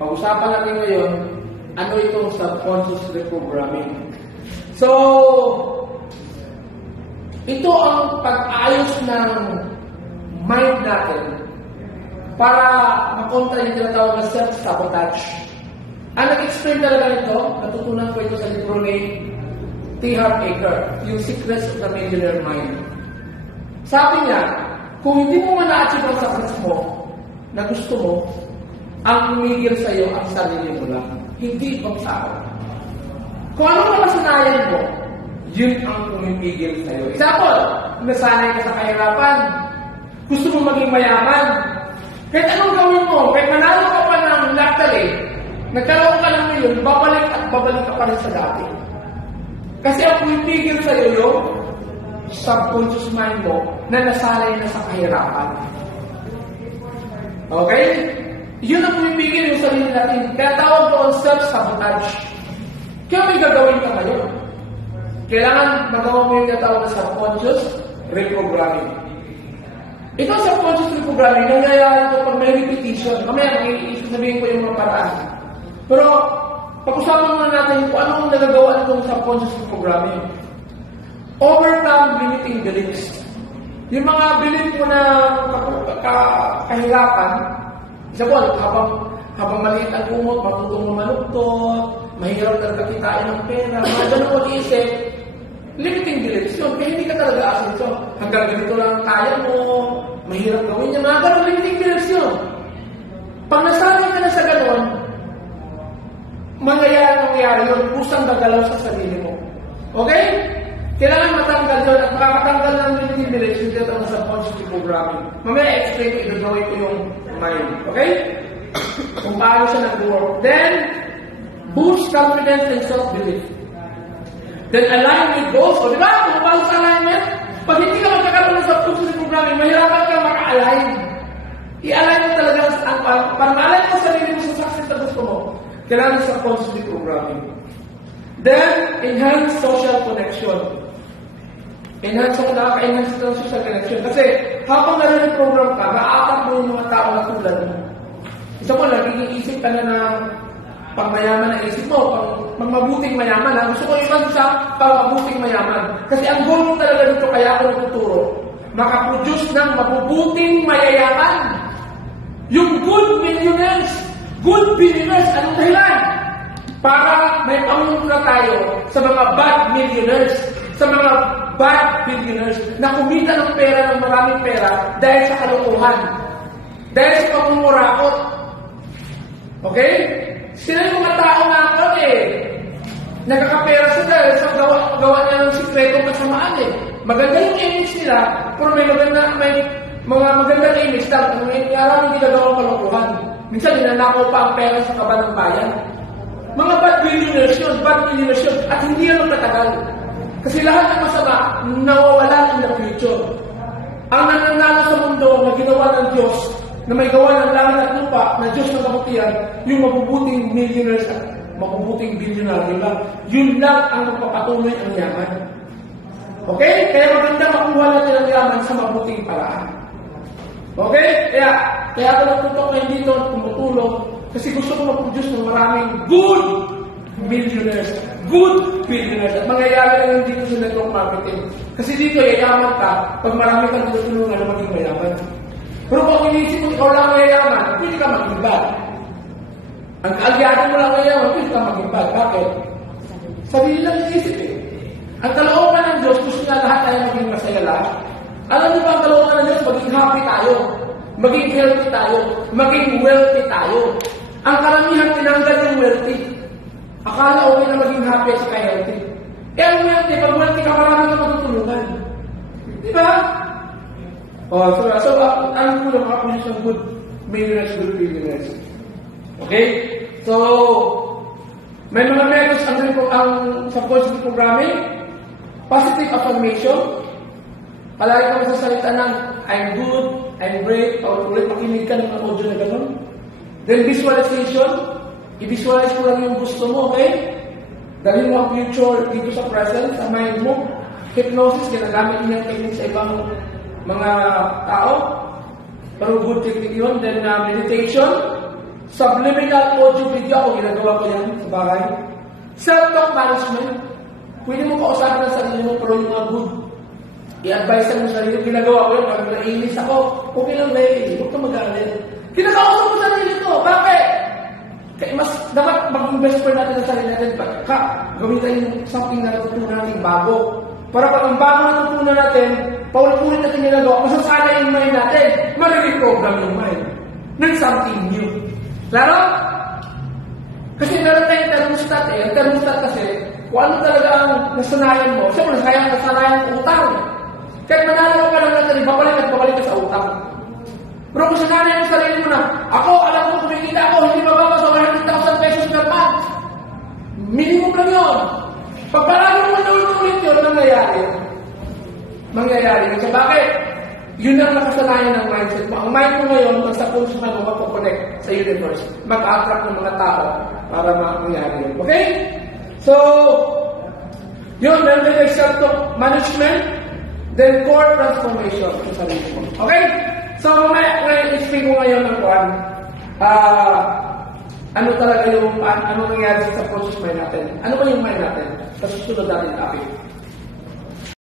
Pag-usapan natin ngayon, ano itong subconscious reprogramming. So, ito ang pag-ayos ng mind natin para makontra yung tinatawag na self-sabotage. Ang nag-explain talaga nito, natutunan ko ito sa libro ni T. Harv Eker, yung Secrets of the Millionaire Mind. Sabi niya, kung hindi mo na-achieve ang success mo na gusto mo, ang umigil sa iyo ang sarili mo lang, hindi ibang tao. Kung ano na masanayan mo, yun ang umipigil sa iyo. Example, nasanay ka sa kahirapan, gusto mo maging mayaman, kahit anong gawin mo, kahit manalo ka pa ng lottery, nagkaroon ka ng milyon, babalik at babalik ka pa rin sa dati. Kasi ang umipigil sa iyo yung subconscious mind mo na nasanay na sa kahirapan. Okay? Yun ang pumipigil yung sarili natin. Kaya tawag doon self-sabotage. Kaya may gagawin ka ngayon. Kailangan magawa mo yung tawag na subconscious reprogramming. Ito ang subconscious reprogramming, nangyayari ito pag may repetition. Mamaya, sabihin ko yung mga paraan. Pero, pag-usapan muna natin kung anong nagagawa itong subconscious reprogramming. Overcome limiting beliefs. Yung mga belief mo na kahirapan, example, habang maliit ang kumot, matutong malugtot, mahirap talaga kitain ng pera, mga ganun mo isip, limiting beliefs yun. Kaya hindi ka talaga asin ito. Hanggang ganito lang kaya mo, mahirap gawin niya, mga ganun limiting beliefs yun. Pag nasanay ka na sa ganun, mangyayari yun, kusang gagalaw sa sarili mo. Okay? Kailangan matanggal yun at makakatanggal ng limiting beliefs yung dito ng subconscious reprogramming. Mamaya explain ko, ibigawin ko yung mind. Okay? Kung paano siya nag-work. Then, boost confidence and self-belief. Then, align with goals. O, di ba? Kung paano sa alignment, pag hindi ka magkakaroon ng subconscious reprogramming, mahirapan ka maka-align. I-align mo talaga para ma-align mo sa sarili mo sa success na gusto mo. Kailangan ng subconscious reprogramming. Then, enhance social connection. Enhance ng social connection. Kasi, habang nare-program ka, naatak mo yung mga tao na tulad mo. Isa mo, nagiging isip ka na ng pangmayaman na isip mo, pang mabuting mayaman. Ha? Gusto ko iman sa pang mabuting mayaman. Kasi ang goal mo talaga dito, kaya ako nagtuturo, makaproduce ng mabubuting mayayaman. Yung good millionaires, good billionaires, anong dahilan? Para may pangunguna tayo sa mga bad millionaires, sa mga bad billionaires na kumita ng pera, ng maraming pera dahil sa kalokohan, dahil sa pagmumurakot. Okay? Sila yung mga tao na ako nagkakapera sila dahil sa gawa niya ng sikretong kasamaan Maganda yung image nila, pero may mga magandang image lang. May alam yung ginagawang kalokohan. Minsan, ninanakaw pa ang pera sa kaba ng bayan. Mga bad millionaires yun, at hindi yan magtatagal. Kasi lahat ng masama, nawawalan in the future. Ang nananalo sa mundo na ginawa ng Diyos, na may gawa ng langit at lupa, na Diyos ng kabutihan, yung mabubuting millionaires at mabubuting billionaire lang. Yun lang ang magpapatunay ang yaman. Okay? Kaya maganda makuha natin ang yaman sa mabuting paraan. Okay? Kaya ako nagtutok ngayon dito at tumutulong kasi gusto ko mag-produce ng maraming good millionaires, good billionaires. At mangyayari na lang dito sa network marketing. Kasi dito, yayaman ka pag marami kang tutulungan na maging mayaman. Pero kung inisip mo, ikaw lang mayayaman, pwede ka maging bad. Ang kaalyado mo lang mayayaman, pwede ka maging bad. Bakit? Sarili lang inisip Ang kalooban ng Diyos, gusto niya lahat tayo maging masaya lahat. Alam niyo ba ang kalooban ng Diyos? Maging happy tayo. Maging healthy tayo. Maging wealthy tayo. Ang karamihan tinanggal yung wealthy. Akala okay na maging happy at saka healthy. Ang wealthy, pag wealthy ka, marami ka matutulungan. Di ba? So ang mga position good millionaires, good billionaires. Okay? So, may mga methods ang subconscious programming. Positive affirmation. Palagi ka masasalita ng I'm good, I'm great, o ulit makinig ka ng audio na gano'n. Then visualization. I-visualize mo lang yung gusto mo, okay? Dalhin mo ang future dito sa present, sa mind mo. Hypnosis, ginagamit niya technique sa ibang mga tao. Pero good technique yun. Then meditation. Subliminal audio video ako, ginagawa ko yan sa bahay. Self-talk management. Pwede mo kausapin ang sarili mo, pero yung mga good. I-advise mo sa sarili, ginagawa ko yun, pag naiinis ako, okay lang, Lay, huwag ka mag-aalit. Kinakausap mo sa sarili ko, bakit? Kaya mas dapat maging best friend natin sa sarili natin, pagka gawin tayo something na natutunan natin bago. Para pag ang bago natutunan natin, paulit-ulit natin ginagawa, masasana yung mind natin, marireprogram yung mind. Ng something new. Klaro? Kasi meron tayong thermostat eh. Ang thermostat kasi, kung ano talaga ang nasanayan mo, siyempre nasanayan ang utang. Kahit manalo ka ng natin, babalik ka sa utang. Pero kung sanayan ang sarili mo na, ako, alam mo, kumikita ako, hindi mababa sa 100,000 pesos per month. Minimum lang yun. Pag marami mo naulit yun, mangyayari. Kasi bakit? Yun ang nakasanayan ng mindset mo. Ang mind mo ngayon, pag sa pulse mo, magpo-connect sa universe. Mag-attract ng mga tao para mangyari yun. Okay? So, yun, meron yung self-talk management, then core transformation sa sarili mo. Okay? So, ngayon, explain ko ngayon ng kuwan. Ano talaga yung, ano nangyari sa process mind natin? Ano ba yung mind natin? Sa susunod natin topic.